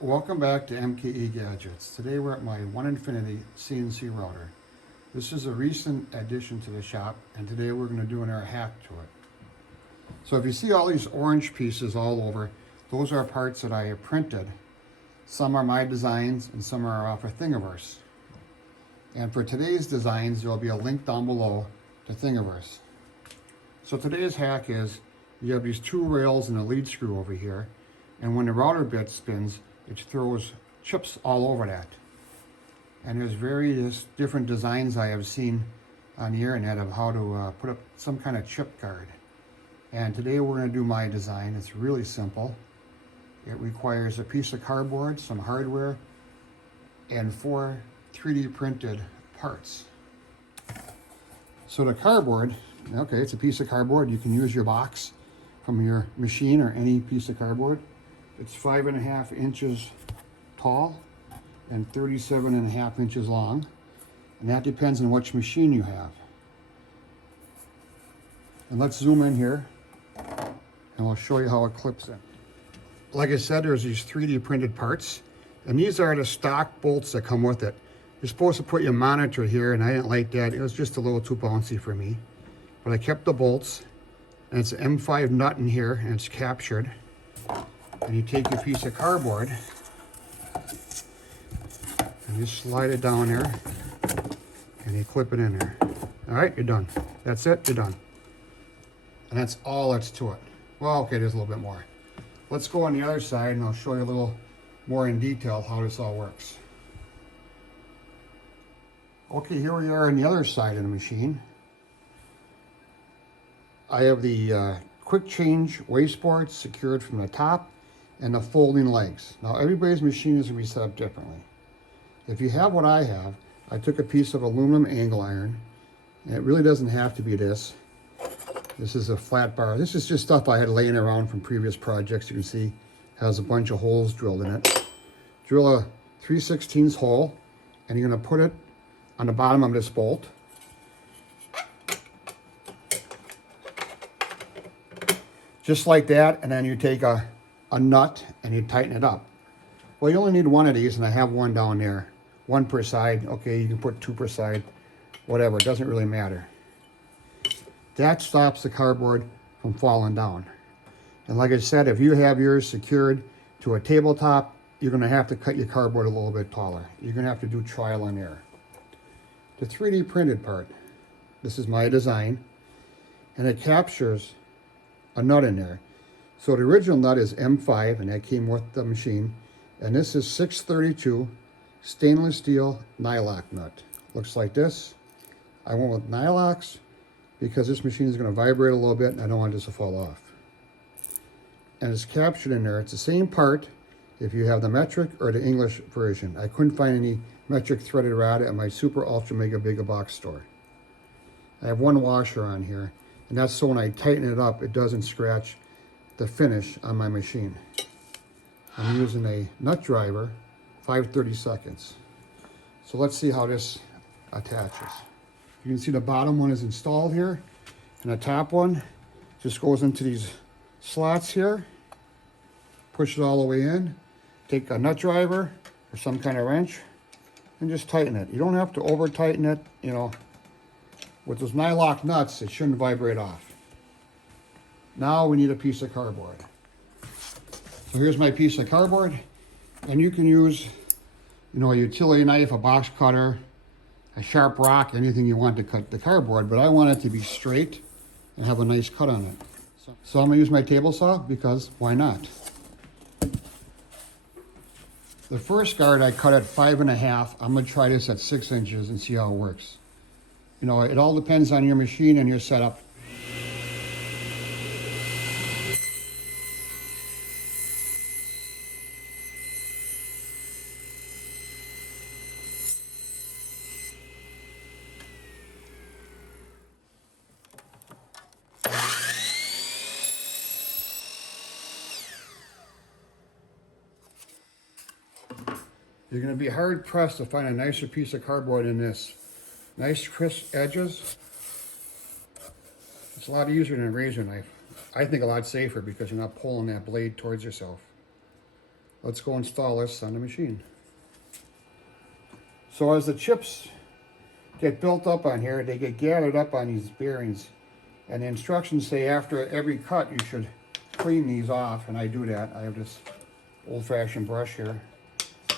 Welcome back to MKE Gadgets. Today we're at my Onefinity CNC router. This is a recent addition to the shop, and today we're going to do another hack to it. So if you see all these orange pieces all over, those are parts that I have printed. Some are my designs and some are off of Thingiverse. And for today's designs, there will be a link down below to Thingiverse. So today's hack is, you have these two rails and a lead screw over here, and when the router bit spins, it throws chips all over that. And there's various different designs I have seen on the internet of how to put up some kind of chip guard. And today we're going to do my design. It's really simple. It requires a piece of cardboard, some hardware, and 4 3D printed parts. So the cardboard, okay, it's a piece of cardboard. You can use your box from your machine or any piece of cardboard. It's 5.5 inches tall and 37.5 inches long. And that depends on which machine you have. And let's zoom in here and we'll show you how it clips in. Like I said, there's these 3D printed parts, and these are the stock bolts that come with it. You're supposed to put your monitor here, and I didn't like that. It was just a little too bouncy for me. But I kept the bolts, and it's an M5 nut in here, and it's captured. And you take your piece of cardboard and you slide it down there and you clip it in there. All right, you're done. That's it, you're done. And that's all that's to it. Well, okay, there's a little bit more. Let's go on the other side and I'll show you a little more in detail how this all works. Okay, here we are on the other side of the machine. I have the quick change waste board secured from the top and the folding legs. Now everybody's machine is going to be set up differently. If you have what I have, I took a piece of aluminum angle iron, and it really doesn't have to be this. This is a flat bar. This is just stuff I had laying around from previous projects. You can see it has a bunch of holes drilled in it. Drill a 3/16 hole, and you're going to put it on the bottom of this bolt. Just like that, and then you take a nut and you tighten it up. Well, you only need one of these, and I have one down there. One per side. Okay, you can put 2 per side. Whatever, it doesn't really matter. That stops the cardboard from falling down. And like I said, if you have yours secured to a tabletop, you're going to have to cut your cardboard a little bit taller. You're going to have to do trial and error. The 3D printed part, this is my design, and it captures a nut in there. So the original nut is M5, and that came with the machine. And this is 632 stainless steel nylock nut. Looks like this. I went with nylocks because this machine is going to vibrate a little bit, and I don't want this to fall off. And it's captured in there. It's the same part if you have the metric or the English version. I couldn't find any metric threaded rod at my super ultra mega big box store. I have one washer on here, and that's so when I tighten it up, it doesn't scratch the finish on my machine. I'm using a nut driver, 5/32. So let's see how this attaches. You can see the bottom one is installed here, and the top one just goes into these slots here. Push it all the way in. Take a nut driver or some kind of wrench and just tighten it. You don't have to over tighten it, you know. With those nylock nuts, it shouldn't vibrate off. Now we need a piece of cardboard. So here's my piece of cardboard, and you can use, you know, a utility knife, a box cutter, a sharp rock, anything you want to cut the cardboard, but I want it to be straight and have a nice cut on it. So I'm gonna use my table saw because why not? The first guard I cut at 5.5. I'm gonna try this at 6 inches and see how it works. You know, it all depends on your machine and your setup. You're going to be hard pressed to find a nicer piece of cardboard than this. Nice crisp edges. It's a lot easier than a razor knife. I think a lot safer because you're not pulling that blade towards yourself. let's go install this on the machine. So as the chips get built up on here, they get gathered up on these bearings. And the instructions say after every cut you should clean these off, and I do that. I have this old-fashioned brush here.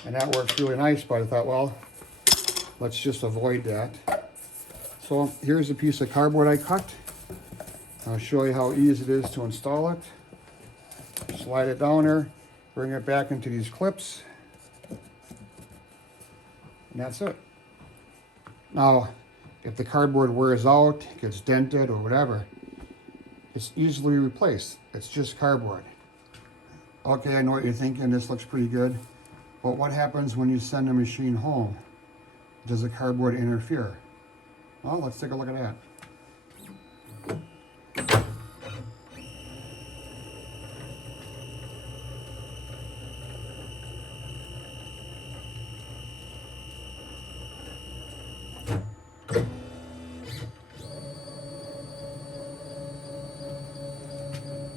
And that works really nice, but I thought, well, let's just avoid that. So here's a piece of cardboard I cut. I'll show you how easy it is to install it. Slide it down there, bring it back into these clips, and that's it. Now, if the cardboard wears out, gets dented or whatever, it's easily replaced. It's just cardboard. Okay, I know what you're thinking, this looks pretty good, but what happens when you send the machine home? Does the cardboard interfere? Well, let's take a look at that.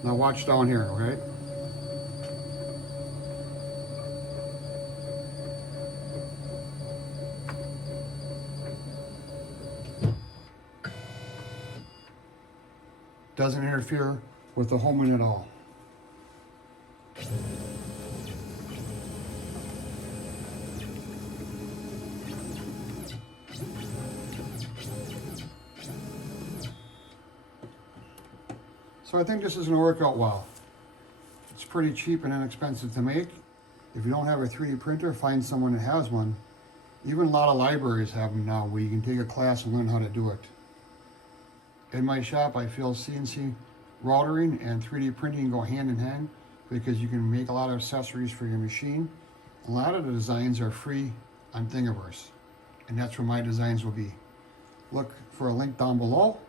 Now watch down here, okay? Doesn't interfere with the homing at all. So I think this is going to work out well. It's pretty cheap and inexpensive to make. If you don't have a 3D printer, find someone that has one. Even a lot of libraries have them now where you can take a class and learn how to do it. In my shop, I feel CNC routering and 3D printing go hand in hand because you can make a lot of accessories for your machine. A lot of the designs are free on Thingiverse, and that's where my designs will be. Look for a link down below.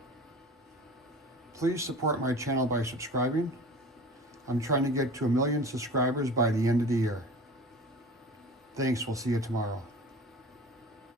Please support my channel by subscribing. I'm trying to get to 1 million subscribers by the end of the year. Thanks, we'll see you tomorrow.